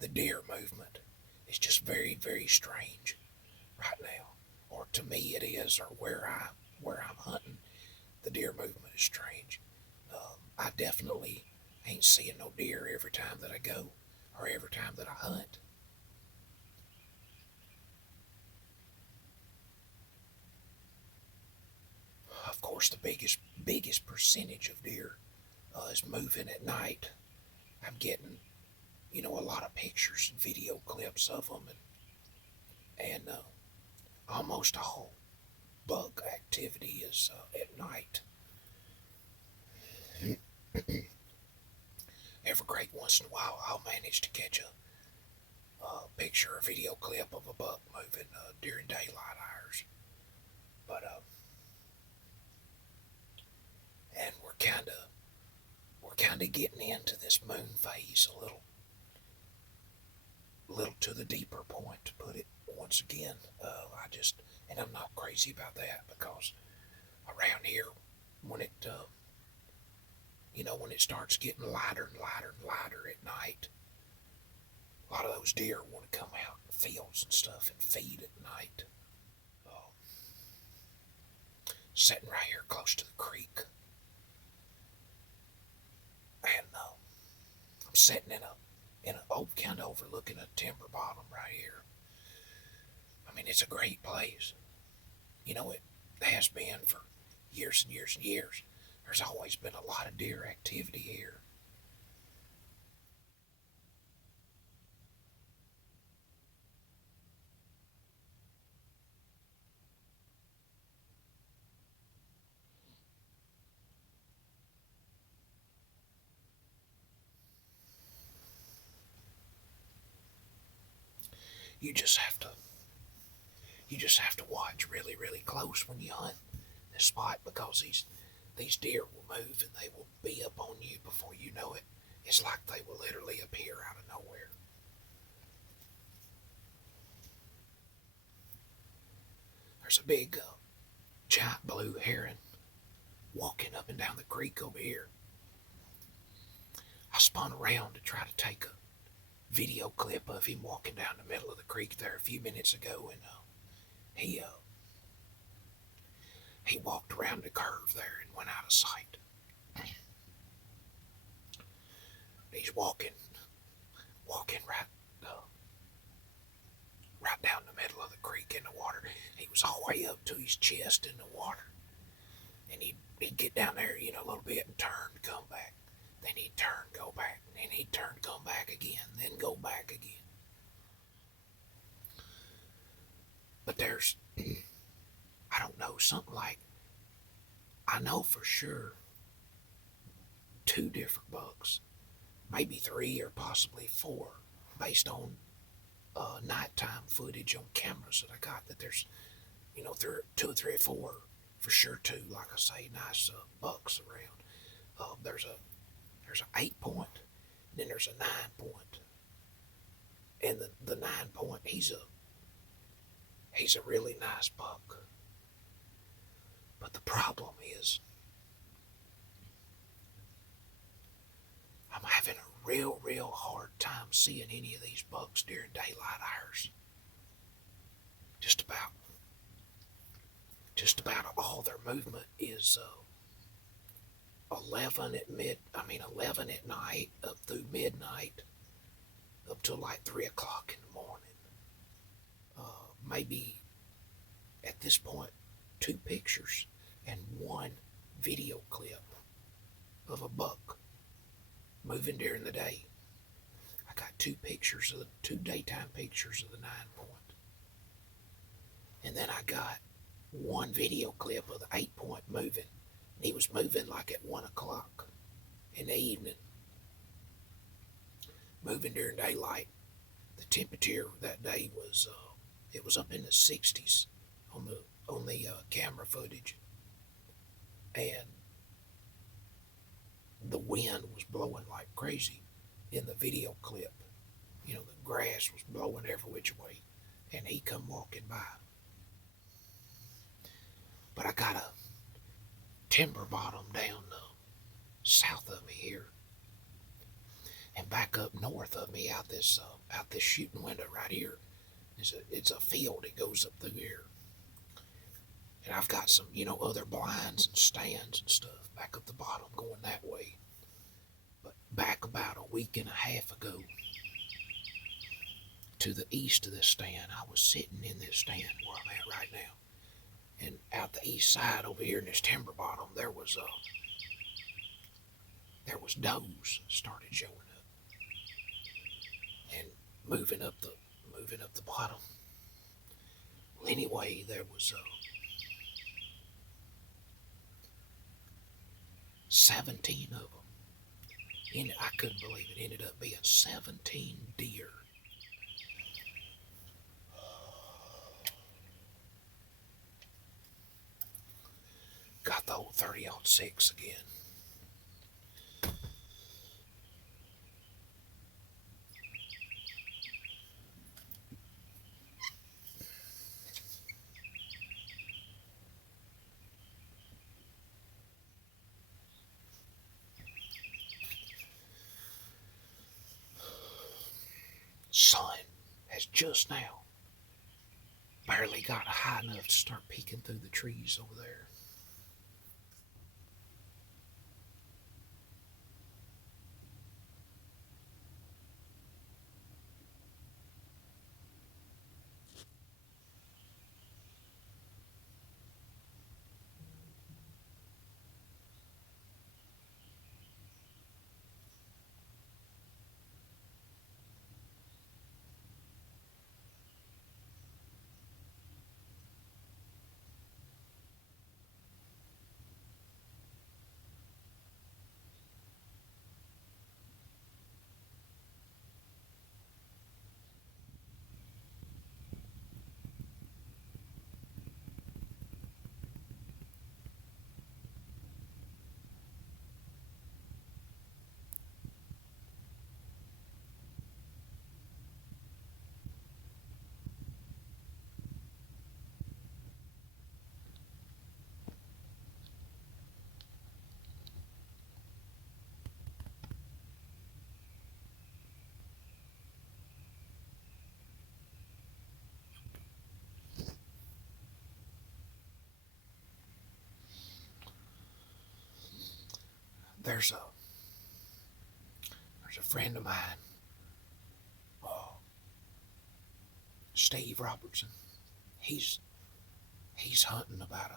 the deer movement is just very, very strange right now. Or to me it is, or where I'm hunting, the deer movement is strange. I definitely ain't seeing no deer every time that I go or every time that I hunt. Of course, the biggest percentage of deer is moving at night. I'm getting a lot of pictures and video clips of them, and almost all buck activity is at night. Every great once in a while, I'll manage to catch a picture or video clip of a buck moving during daylight hours. But and we're kind of getting into this moon phase a little to the deeper point, to put it once again. And I'm not crazy about that, because around here, when when it starts getting lighter and lighter and lighter at night, a lot of those deer want to come out in the fields and stuff and feed at night. Uh, Sitting right here close to the creek, and I'm sitting kind of overlooking a timber bottom right here. I mean, it's a great place. It has been for years and years and years. There's always been a lot of deer activity here. You just have to you just have to watch really, really close when you hunt this spot, because these deer will move and they will be up on you before you know it. It's like they will literally appear out of nowhere. There's a big giant blue heron walking up and down the creek over here. I spun around to try to take a video clip of him walking down the middle of the creek there a few minutes ago, and he he walked around the curve there and went out of sight. He's walking uh, right down the middle of the creek in the water. He was all the way up to his chest in the water, and he'd get down there, a little bit, and turn, come back. Then he'd turn, go back, and then he'd turn, come back again, then go back again. But there's, I don't know, something like, I know for sure, two different bucks, maybe three or possibly four, based on nighttime footage on cameras that I got, that there's, two or three or four, for sure two, like I say, nice bucks around. There's an 8 point, and then there's a 9 point. And the 9 point, he's a really nice buck. But the problem is, I'm having a real hard time seeing any of these bucks during daylight hours. Just about all their movement is 11 at night, up through midnight, up till like 3 o'clock in the morning. Maybe at this point, two pictures and one video clip of a buck moving during the day. I got two daytime pictures of the 9 point. And then I got one video clip of the 8 point moving. And he was moving like at 1 o'clock in the evening. Moving during daylight. The temperature that day was it was up in the 60s on the camera footage, and the wind was blowing like crazy in the video clip. The grass was blowing every which way, and he come walking by. But I got a timber bottom down south of me here, And back up north of me, out this shooting window right here, it's a field that goes up through here. And I've got some, other blinds and stands and stuff back up the bottom going that way. But back about a week and a half ago, to the east of this stand, I was sitting in this stand where I'm at right now. And out the east side over here in this timber bottom, there was does started showing up and moving up the bottom. Well, anyway, there was 17 of them. And I couldn't believe it. Ended up being 17 deer. Got the old 30-06 again. Sun has just now barely got high enough to start peeking through the trees over there. There's a friend of mine, Steve Robertson. He's hunting about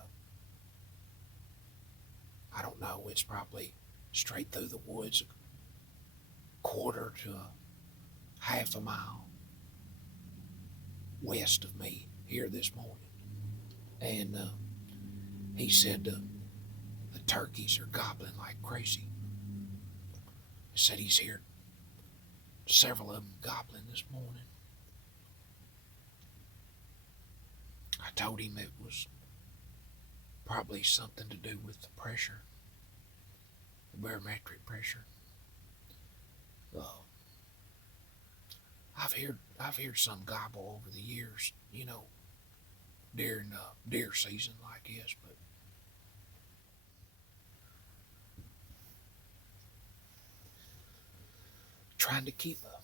I don't know, it's probably straight through the woods, a quarter to a half a mile west of me here this morning. And he said the turkeys are gobbling like crazy. He said he's heard several of them gobbling this morning. I told him it was probably something to do with the pressure, the barometric pressure. I've heard some gobble over the years, during deer season like this, but trying to keep a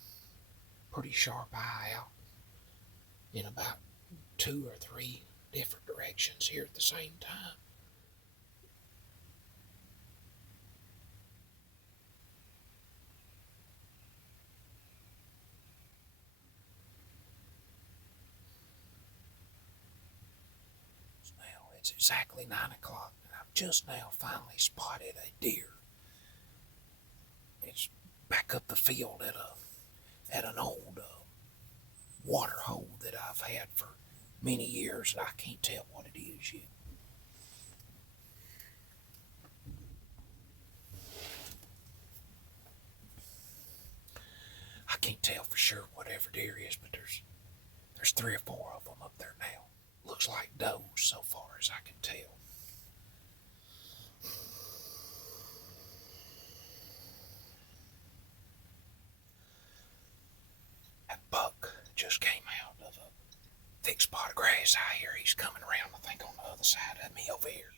pretty sharp eye out in about 2 or 3 different directions here at the same time. Now it's exactly 9 o'clock, and I've just now finally spotted a deer. It's back up the field at an old water hole that I've had for many years, and I can't tell what it is yet. I can't tell for sure whatever deer is, but there's 3 or 4 of them up there now. Looks like does so far as I can tell. That buck just came out of a thick spot of grass. I hear he's coming around, I think, on the other side of me over here.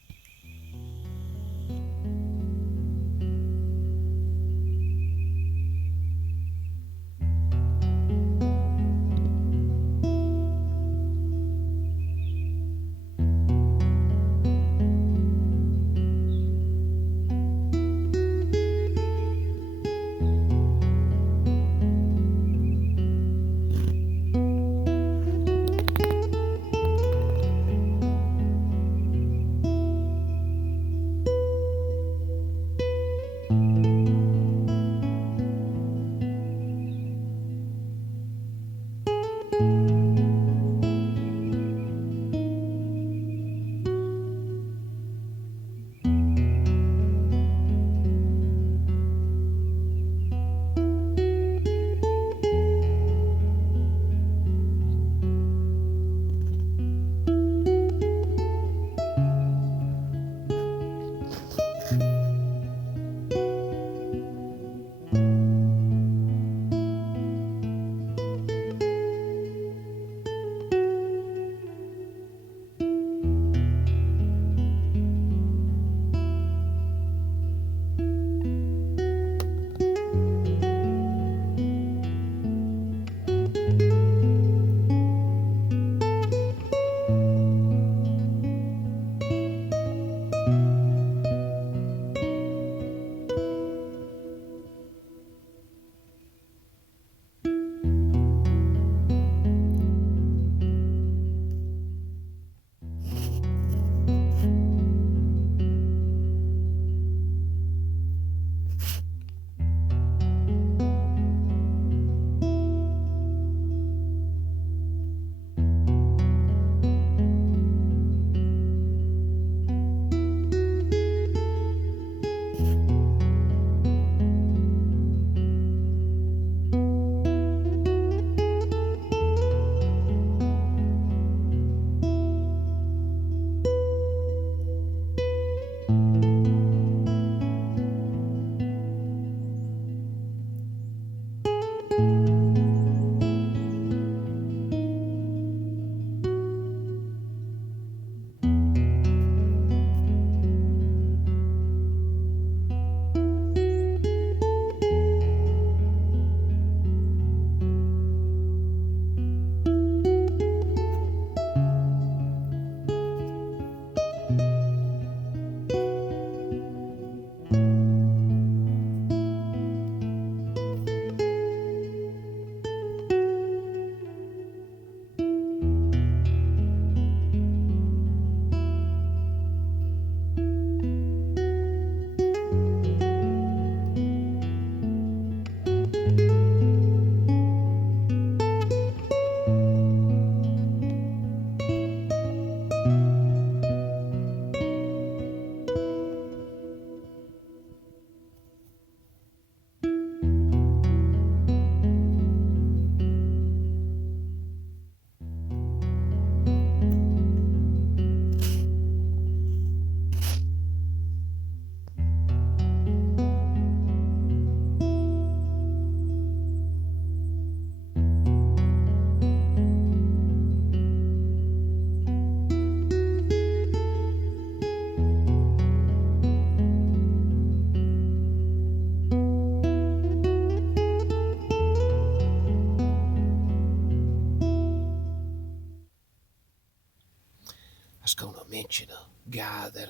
was going to mention a guy that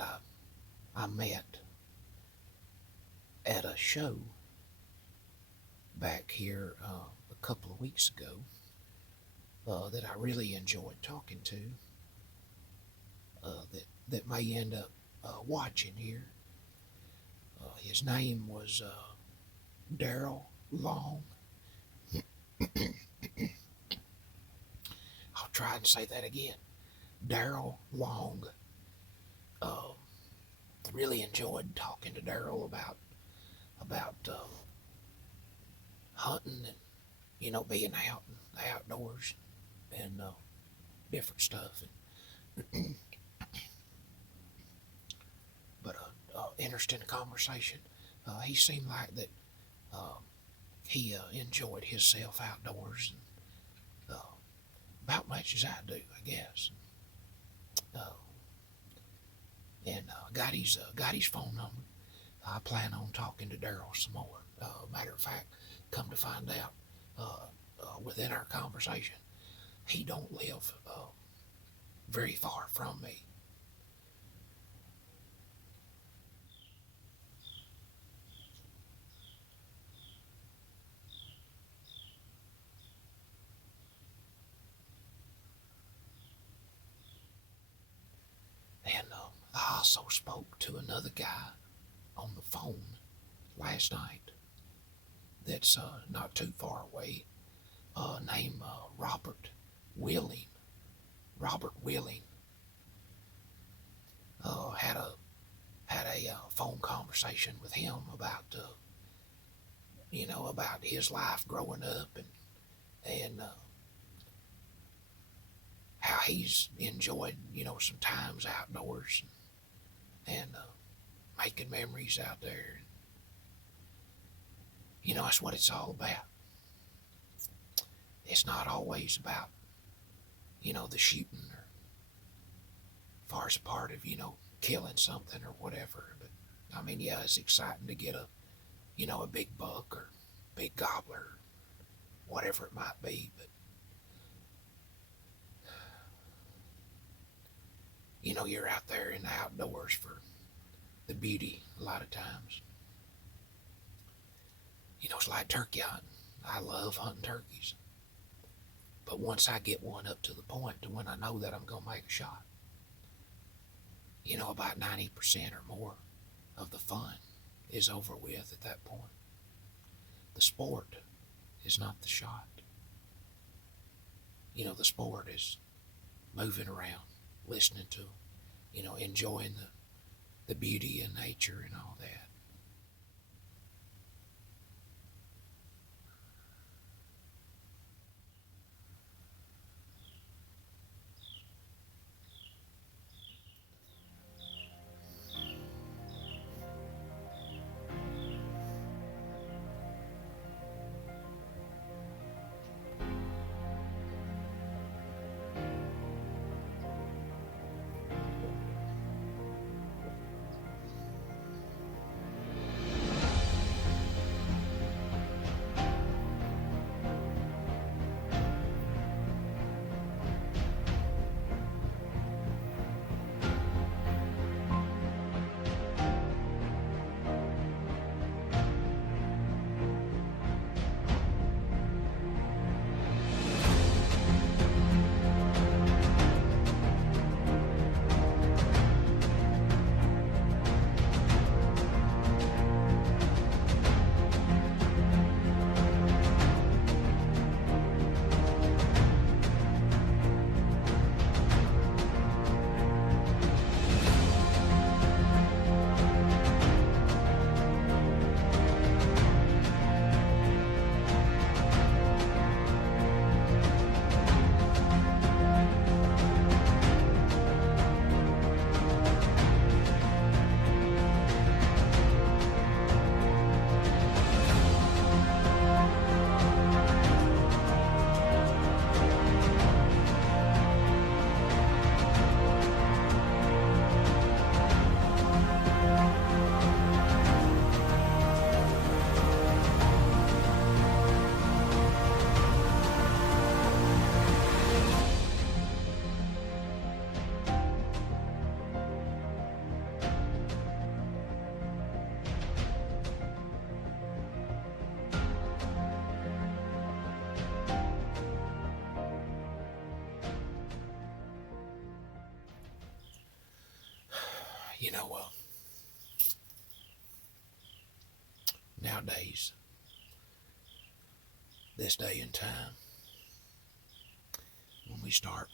I met at a show back here a couple of weeks ago that I really enjoyed talking to. That may end up watching here. His name was Darrell Long. I'll try and say that again. Darrell Long. Really enjoyed talking to Darrell about hunting and being out in the outdoors and different stuff. But interesting conversation. He seemed like that he enjoyed himself outdoors and about much as I do, I guess. And got his phone number. I plan on talking to Darrell some more. Matter of fact, come to find out, within our conversation, he don't live very far from me. And I also spoke to another guy on the phone last night that's not too far away, named Robert Wheeling. Robert Wheeling had a phone conversation with him about about his life growing up and how he's enjoyed some times outdoors and making memories out there. That's what it's all about. It's not always about the shooting or far as a part of killing something or whatever. But I mean, yeah, it's exciting to get a big buck or big gobbler, whatever it might be. But you're out there in the outdoors for the beauty a lot of times. It's like turkey hunting. I love hunting turkeys. But once I get one up to the point to when I know that I'm going to make a shot, about 90% or more of the fun is over with at that point. The sport is not the shot. The sport is moving around, listening to, enjoying the beauty of nature and all that. You know, nowadays, this day and time, when we start,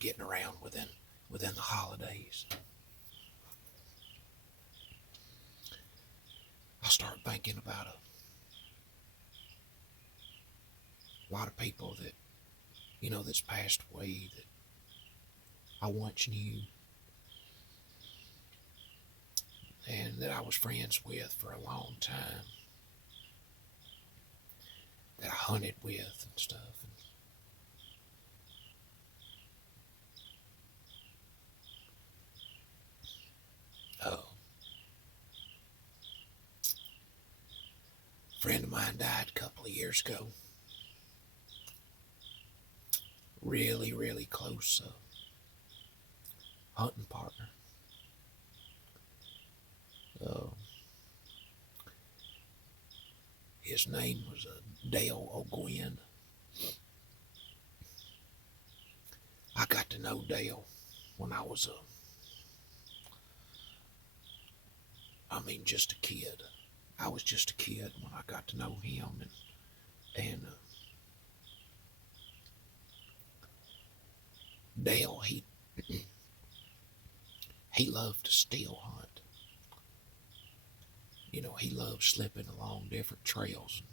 getting around within the holidays, I start thinking about a lot of people that, that's passed away that I once knew and that I was friends with for a long time, that I hunted with and stuff. And, a friend of mine died a couple of years ago. Really, really close hunting partner. His name was Dail O'Gwynn. I got to know Dail when I was just a kid. I was just a kid when I got to know him, and Dail, he loved to still hunt. He loved slipping along different trails, and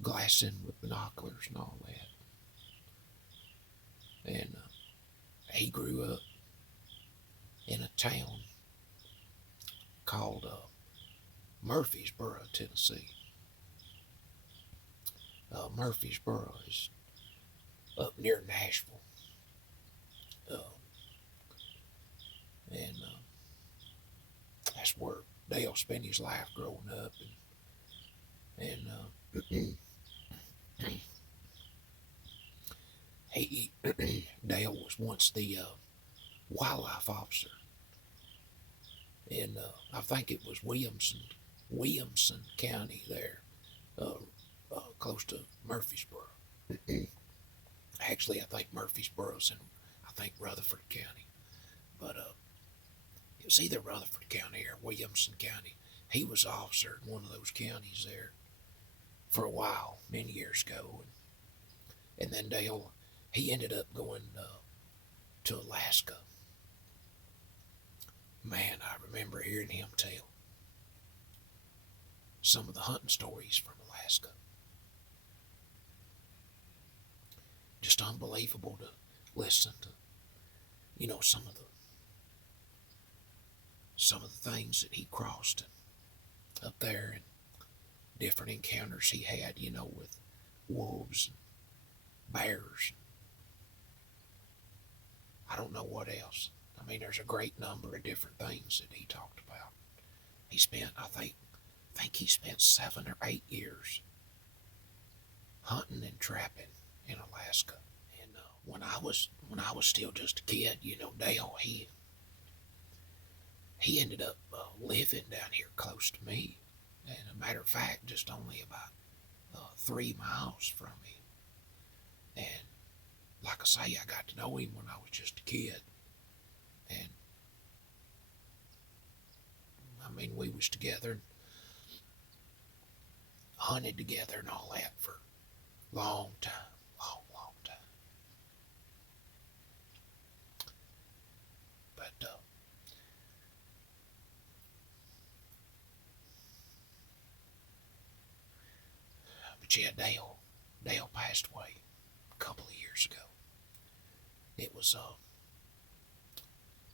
glassing with binoculars and all that. And he grew up in a town called Murfreesboro, Tennessee. Murfreesboro is up near Nashville. And that's where Dale spent his life growing up. And he Dale was once the wildlife officer. And I think it was Williamson County there, close to Murfreesboro. Actually, I think Murfreesboro's in, I think, Rutherford County. But it was either Rutherford County or Williamson County. He was an officer in one of those counties there for a while, many years ago. And then Dale, he ended up going to Alaska. Man, I remember hearing him tell some of the hunting stories from Alaska. Just unbelievable to listen to, some of the things that he crossed up there, and different encounters he had, with wolves and bears. I don't know what else. There's a great number of different things that he talked about. He spent, I think he spent 7 or 8 years hunting and trapping in Alaska. And when I was still just a kid, Dale, he ended up living down here close to me. And a matter of fact, just only about 3 miles from me. And like I say, I got to know him when I was just a kid. And we was together and hunted together and all that for a long time. Long time. But yeah, Dale passed away a couple of years ago. It was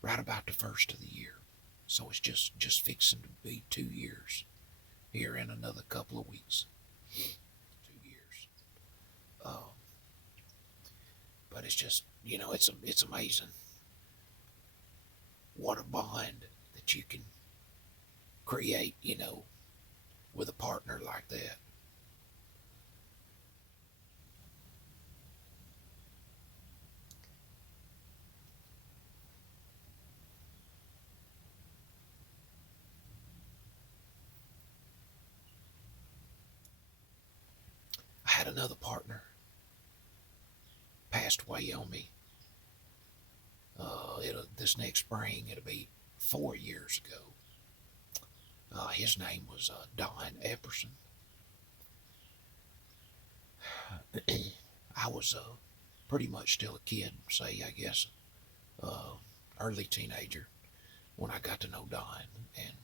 right about the first of the year. So it's just fixing to be 2 years here in another couple of weeks. 2 years. But it's just, it's amazing what a bond that you can create, with a partner like that. I had another partner passed away on me This next spring, it'll be 4 years ago. His name was Don Epperson. I was pretty much still a kid, say, I guess, early teenager when I got to know Don. And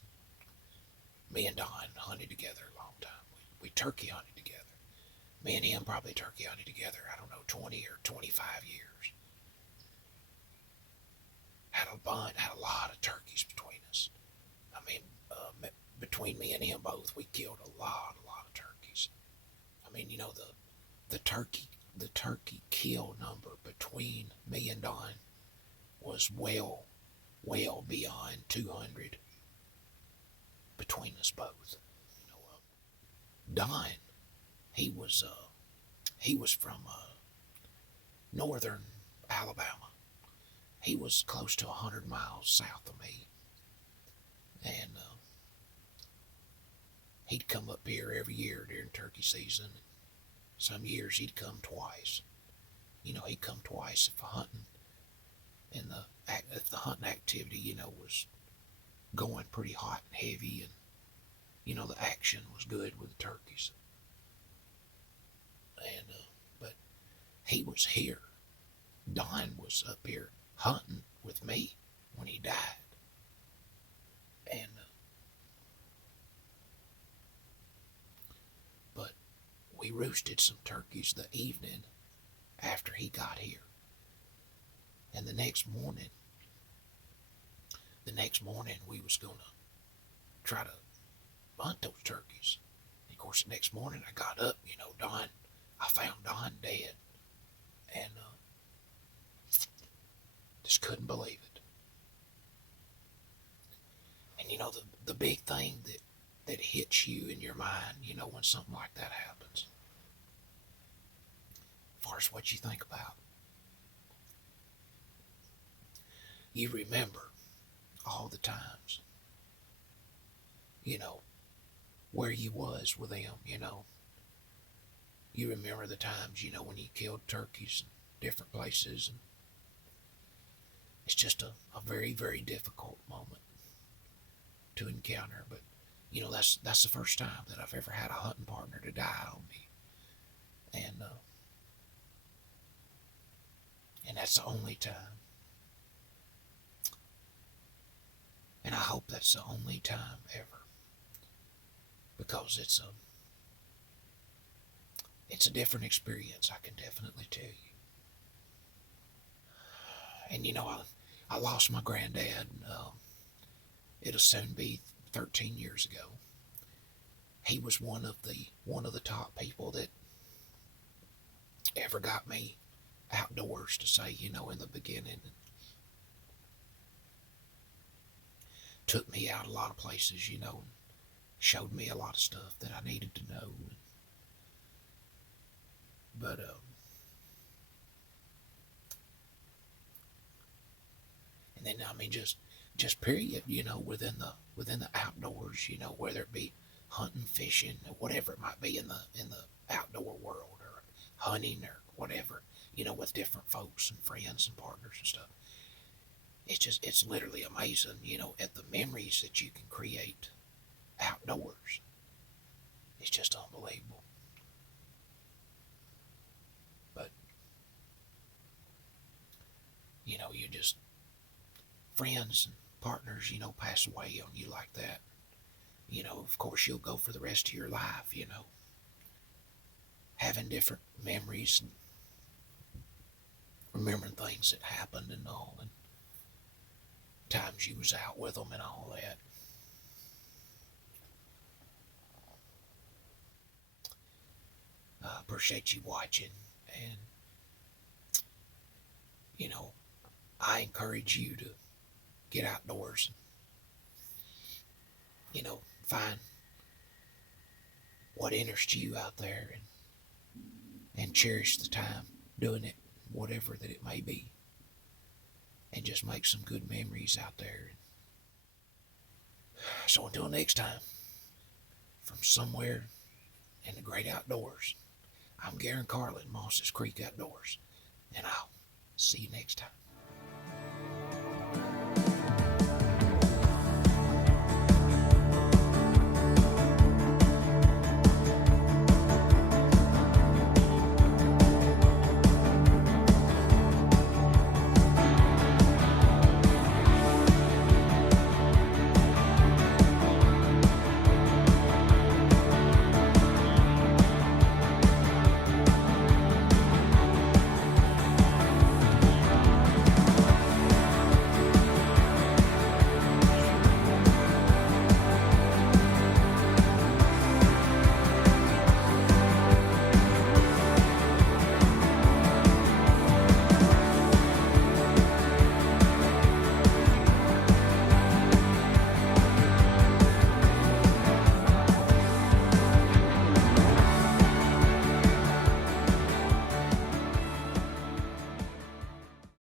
me and Don hunted together a long time. We turkey hunted together. Me and him probably turkey hunted together, I don't know, 20 or 25 years. Had a lot of turkeys between us. I mean, between me and him both, we killed a lot of turkeys. I mean, the turkey kill number between me and Don was well beyond 200 between us both. Don, he was from northern Alabama. He was close to 100 miles south of me, and he'd come up here every year during turkey season. Some years he'd come twice. He'd come twice if if the hunting activity, was going pretty hot and heavy, and the action was good with the turkeys. And but he was here. Don was up here hunting with me when he died, and but we roosted some turkeys the evening after he got here. And the next morning we was gonna try to hunt those turkeys. And of course, the next morning I got up, I found Don dead, and just couldn't believe it. And the big thing that hits you in your mind, when something like that happens, as far as what you think about, you remember all the times, where you was with them, You remember the times, when you killed turkeys in different places. And it's just a very, very difficult moment to encounter. But, that's the first time that I've ever had a hunting partner to die on me. And that's the only time. And I hope that's the only time ever. Because it's a different experience, I can definitely tell you. And I lost my granddad. It'll soon be 13 years ago. He was one of the top people that ever got me outdoors, to say, in the beginning. Took me out a lot of places, and showed me a lot of stuff that I needed to know. But and then just period, within the outdoors, whether it be hunting, fishing, or whatever it might be in the outdoor world, or hunting or whatever, with different folks and friends and partners and stuff. It's literally amazing, at the memories that you can create outdoors. It's just unbelievable. But, you just, friends and partners, pass away on you like that. Of course, you'll go for the rest of your life, having different memories and remembering things that happened and all, and times you was out with them and all that. I appreciate you watching, and I encourage you to get outdoors and find what interests you out there, and cherish the time doing it, whatever that it may be, and just make some good memories out there. So until next time, from somewhere in the great outdoors, I'm Garen Carlin, Mosses Creek Outdoors, and I'll see you next time.